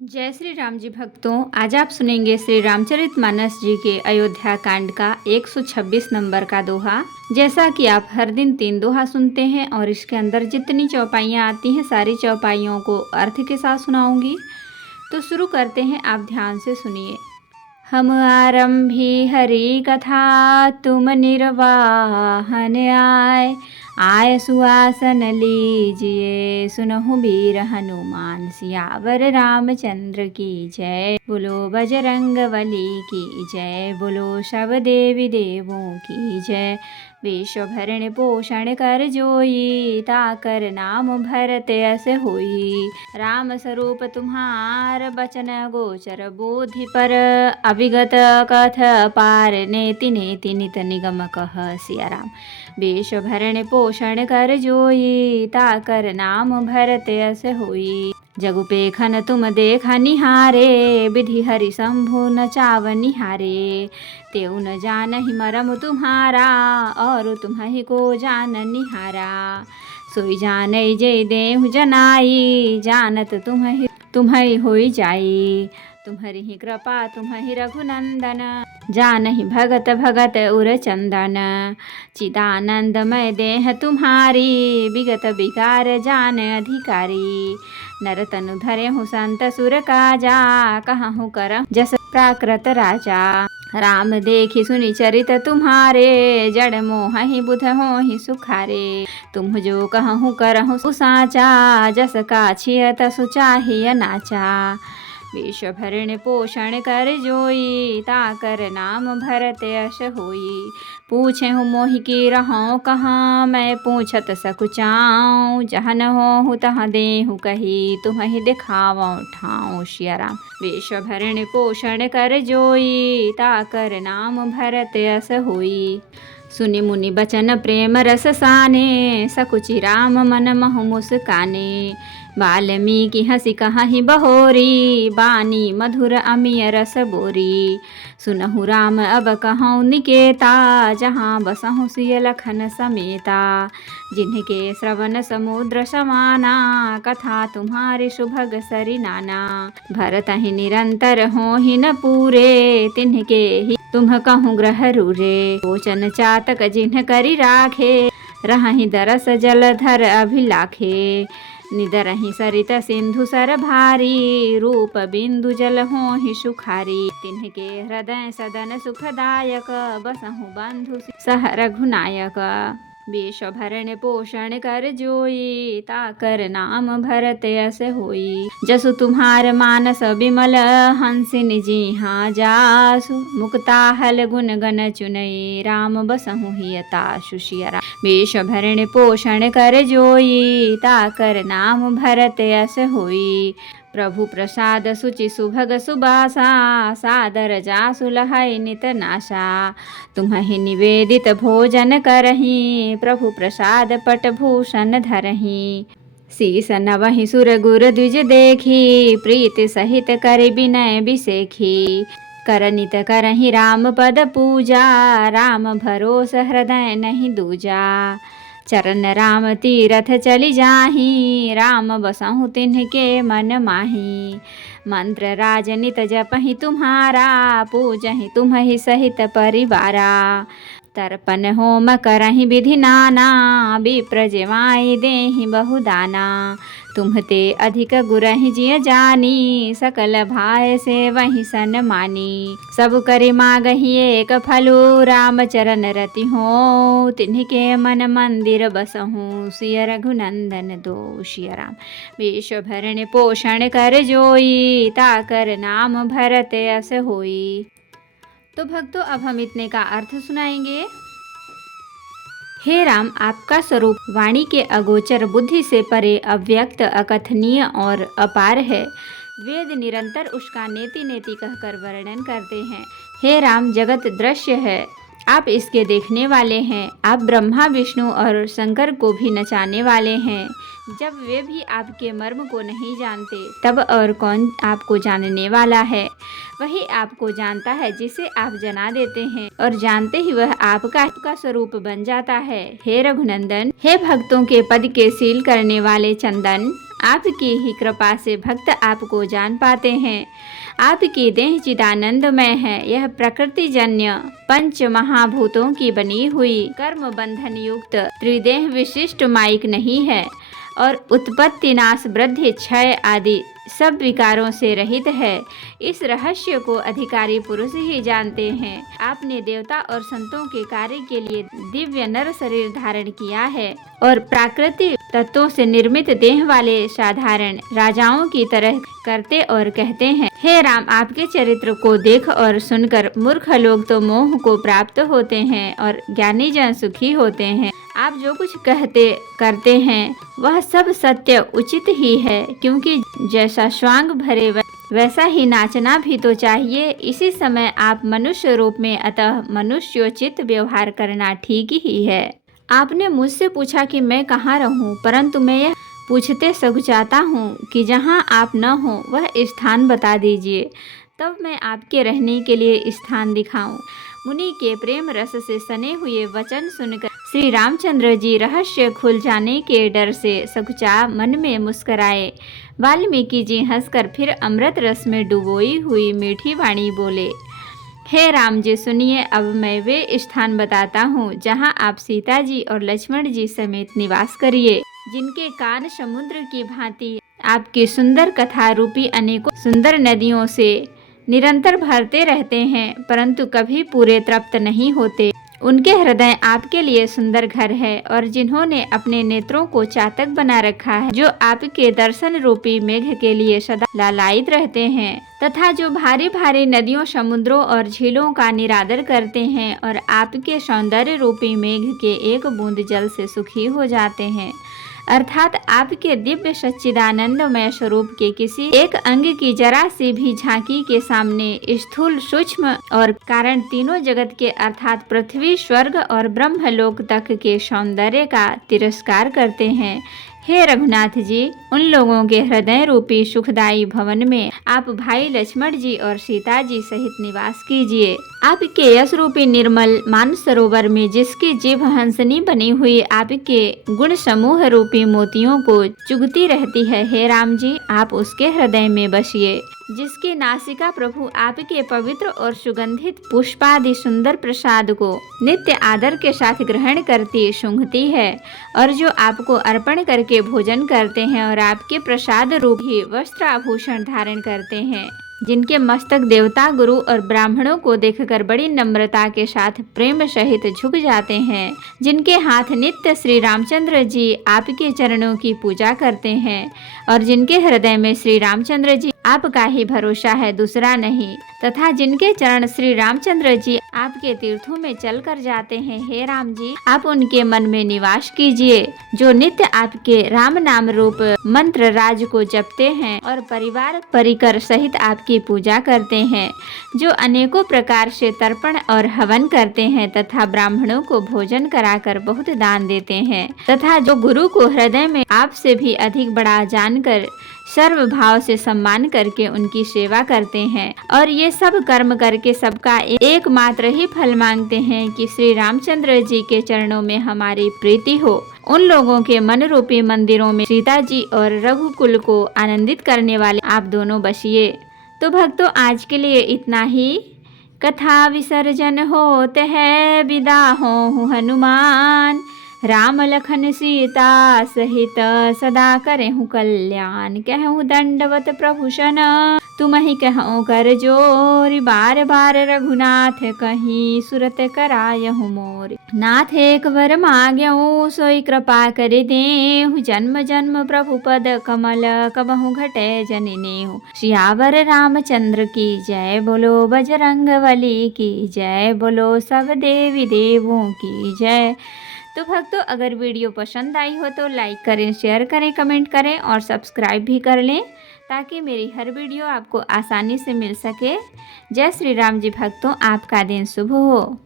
जय श्री राम जी भक्तों, आज आप सुनेंगे श्री रामचरितमानस जी के अयोध्या कांड का 126 नंबर का दोहा। जैसा कि आप हर दिन 3 दोहा सुनते हैं और इसके अंदर जितनी चौपाइयाँ आती हैं सारी चौपाइयों को अर्थ के साथ सुनाऊंगी। तो शुरू करते हैं, आप ध्यान से सुनिए। हम आरंभी हरि कथा, तुम निर्वाहन आय सुआसन लीजिए, सुनहु वीर हनुमान सियावर रामचंद्र की जय। बोलो बजरंग बली की जय, बोलो सब देवी देवों की जय। विश्वभरण पोषण कर जोई, ताकर नाम भरत अस होई। राम स्वरूप तुम्हार बचन गोचर बोधि पर, अविगत कथ पार नेति नेति नित निगम कह। सिया राम। विश्वभरण पोषण कर जोई, ताकर नाम भरत अस होई। जगुपेखन तुम देखा निहारे, विधि हरि शंभु न चाव निहारे। तेउ न जानहि मरम तुम्हारा, और तुम्हि को जान निहारा। सोई जानई जे देहु जनाई, जानत तुम्हि होई जाई। तुम्हरि ही कृपा तुम्हि रघुनंदन, जानहि भगत भगत उर चंदन। चिदानंदमय देह तुम्हारी, विगत विकार जान अधिकारी। नर तनु धरे हूँ संत सुर काजा, कहूँ कर जस प्राकृत राजा। राम देखी सुनि चरित तुम्हारे, जड़ मोह ही बुध हो ही सुखारे। तुम जो कहूँ करहु साचा, जस काछिय तसु चाहिय नाचा। विश्वभरण पोषण कर जोई, ताकर नाम भरत यश होई। पूछे हूँ मोहि की रहूँ कहाँ, मैं पूछत सकुचाऊँ। जहाँ न होहु तहाँ देहु कही, तुम्हि दिखावऊँ ठाऊँ। सिया राम। विश्वभरण पोषण कर जोई, ताकर नाम भरत यश होई। सुनि मुनि बचन प्रेम रस साने, सकुचि राम मन महु मुस्काने। वाल्मीकि हंसी कहाहि बहोरी, बानी मधुर अमिय रस बोरी। सुनहु राम अब कहूँ निकेता, जहाँ बसहु सिय लखन समेता। जिनके श्रवण समुद्र समाना, कथा तुम्हारी सुभग सरि नाना। भरत ही निरंतर हो ही न पूरे, तिन्हके ही तुम कहूँ ग्रह रूरे। लोचन चातक जिन्ह करि राखे, रहहि दरस जलधर अभिलाखे। निदरहि सरित सिंधु सर भारी, रूप बिंदु जल हो ही सुखारी। तिन्हके हृदय सदन सुखदायक, बसहु बंधु सह रघुनायक। विश्वभरण पोषण कर जोई, ताकर नाम भरत यस होई। जसु तुम्हार मानस बिमल, हंसिन जिहाँ जासु। मुक्ताहल गुण गण चुनई, राम बसहु हियतासु। सिया राम। विश्वभरण पोषण कर जोई, ताकर नाम भरत यस होई। प्रभु प्रसाद सुचि सुभग सुबासा, सादर जासु लहै नित नासा। तुम्हि निवेदित भोजन करहि, प्रभु प्रसाद पट भूषण धरहि। शीस नवहि सुर गुर द्विज देखी, प्रीति सहित करि विनय बिसेखी। करनित करहि राम पद पूजा, राम भरोस हृदय नहीं दूजा। चरण राम तीरथ चलि जाहि, राम बसहु तिन्हके मन माहि। मंत्र राजनित जपहि तुम्हारा, पूजहि तुम्हि सहित परिवारा। तर्पण होम करहि विधि नाना, विप्र जेवाई देहि बहुदाना। तुम्हते अधिक गुरहि जिय जानी, सकल भाय से वही सन मानी। सब करि मागहि एक फलु, राम चरण रति हो तिन्हके मन मंदिर बसहु। सिय रघुनंदन दो। सिया राम। विश्वभरण पोषण कर जोई, ताकर नाम भरत यस होई। तो भक्तों, अब हम इतने का अर्थ सुनाएंगे। हे राम, आपका स्वरूप वाणी के अगोचर, बुद्धि से परे, अव्यक्त, अकथनीय और अपार है। वेद निरंतर उसका नेति नेति कहकर वर्णन करते हैं। हे राम, जगत दृश्य है, आप इसके देखने वाले हैं। आप ब्रह्मा विष्णु और शंकर को भी नचाने वाले हैं। जब वे भी आपके मर्म को नहीं जानते, तब और कौन आपको जानने वाला है। वही आपको जानता है जिसे आप जना देते हैं, और जानते ही वह आपका स्वरूप बन जाता है। हे रघुनंदन, हे भक्तों के पद के सील करने वाले चंदन, आपकी ही कृपा से भक्त आपको जान पाते हैं। आपकी देह चिदानंदमय है। यह प्रकृति जन्य पंच महाभूतों की बनी हुई कर्म बंधन युक्त त्रिदेह विशिष्ट माइक नहीं है और उत्पत्ति नाश वृद्धि क्षय आदि सब विकारों से रहित है। इस रहस्य को अधिकारी पुरुष ही जानते हैं। आपने देवता और संतों के कार्य के लिए दिव्य नर शरीर धारण किया है और प्राकृतिक तत्वों से निर्मित देह वाले साधारण राजाओं की तरह करते और कहते हैं। हे राम, आपके चरित्र को देख और सुनकर मूर्ख लोग तो मोह को प्राप्त होते हैं और ज्ञानी जन सुखी होते हैं। आप जो कुछ कहते करते हैं वह सब सत्य उचित ही है, क्योंकि जैसा स्वांग भरे वैसा ही नाचना भी तो चाहिए। इसी समय आप मनुष्य रूप में, अतः मनुष्योचित व्यवहार करना ठीक ही है। आपने मुझसे पूछा कि मैं कहाँ रहूं, परंतु मैं यह पूछते सकुचाता हूँ कि जहाँ आप न हो वह स्थान बता दीजिए, तब मैं आपके रहने के लिए स्थान दिखाऊं। मुनि के प्रेम रस से सने हुए वचन सुनकर श्री रामचंद्र जी रहस्य खुल जाने के डर से सकुचा मन में मुस्कराए। वाल्मीकि जी हंसकर फिर अमृत रस में डुबोई हुई मीठी वाणी बोले, हे राम जी सुनिए, अब मैं वे स्थान बताता हूँ जहाँ आप सीता जी और लक्ष्मण जी समेत निवास करिए, जिनके कान समुद्र की भांति आपकी सुंदर कथा रूपी अनेकों सुंदर नदियों से निरंतर भरते रहते हैं, परंतु कभी पूरे तृप्त नहीं होते। उनके हृदय आपके लिए सुंदर घर है और जिन्होंने अपने नेत्रों को चातक बना रखा है, जो आपके दर्शन रूपी मेघ के लिए सदा लालायित रहते हैं, तथा जो भारी भारी नदियों, समुद्रों और झीलों का निरादर करते हैं और आपके सौंदर्य रूपी मेघ के एक बूंद जल से सुखी हो जाते हैं। अर्थात आपके दिव्य सच्चिदानंदमय स्वरूप के किसी एक अंग की जरा सी भी झांकी के सामने स्थूल, सूक्ष्म और कारण तीनों जगत के अर्थात पृथ्वी, स्वर्ग और ब्रह्मलोक तक के सौंदर्य का तिरस्कार करते हैं। हे रघुनाथ जी, उन लोगों के हृदय रूपी सुखदायी भवन में आप भाई लक्ष्मण जी और सीता जी सहित निवास कीजिए। आपके यश रूपी निर्मल मानस सरोवर में जिसकी जीभ हंसनी बनी हुई आपके गुण समूह रूपी मोतियों को चुगती रहती है, हे राम जी, आप उसके हृदय में बसिए। जिसकी नासिका प्रभु आपके पवित्र और सुगंधित पुष्पादि सुंदर प्रसाद को नित्य आदर के साथ ग्रहण करती सूंघती है, और जो आपको अर्पण करके भोजन करते हैं और आपके प्रसाद रूप ही वस्त्र आभूषण धारण करते हैं, जिनके मस्तक देवता, गुरु और ब्राह्मणों को देखकर बड़ी नम्रता के साथ प्रेम सहित झुक जाते हैं, जिनके हाथ नित्य श्री रामचंद्र जी आपके चरणों की पूजा करते हैं और जिनके हृदय में श्री रामचंद्र जी आपका ही भरोसा है, दूसरा नहीं, तथा जिनके चरण श्री रामचंद्र जी आपके तीर्थों में चल कर जाते हैं, हे राम जी, आप उनके मन में निवास कीजिए। जो नित्य आपके राम नाम रूप मंत्र राज को जपते हैं और परिवार परिकर सहित आपकी पूजा करते हैं, जो अनेकों प्रकार से तर्पण और हवन करते हैं तथा ब्राह्मणों को भोजन कराकर बहुत दान देते हैं, तथा जो गुरु को हृदय में आपसे भी अधिक बड़ा जानकर सर्व भाव से सम्मान करके उनकी सेवा करते हैं, और ये सब कर्म करके सबका एकमात्र ही फल मांगते हैं कि श्री रामचंद्र जी के चरणों में हमारी प्रीति हो। उन लोगों के मन रूपी मंदिरों में सीता जी और रघुकुल को आनंदित करने वाले आप दोनों बसिए। तो भक्तों, आज के लिए इतना ही। कथा विसर्जन होते है, विदा हो हनुमान, राम लखन सीता सहित सदा करहु कल्याण। कहूँ दंडवत प्रभु सन, तुम ही कहूँ कर जोर, बार बार रघुनाथ कहीं सुरत करायहु मोर। नाथ एक वर मांग्यऊ, सोई कृपा कर देहु, जन्म जन्म प्रभु पद कमल कबहु घटे जनिनेहु। सियावर रामचंद्र की जय, बोलो बजरंगबली की जय, बोलो सब देवी देवों की जय। तो भक्तों, अगर वीडियो पसंद आई हो तो लाइक करें, शेयर करें, कमेंट करें और सब्सक्राइब भी कर लें, ताकि मेरी हर वीडियो आपको आसानी से मिल सके। जय श्री राम जी भक्तों, आपका दिन शुभ हो।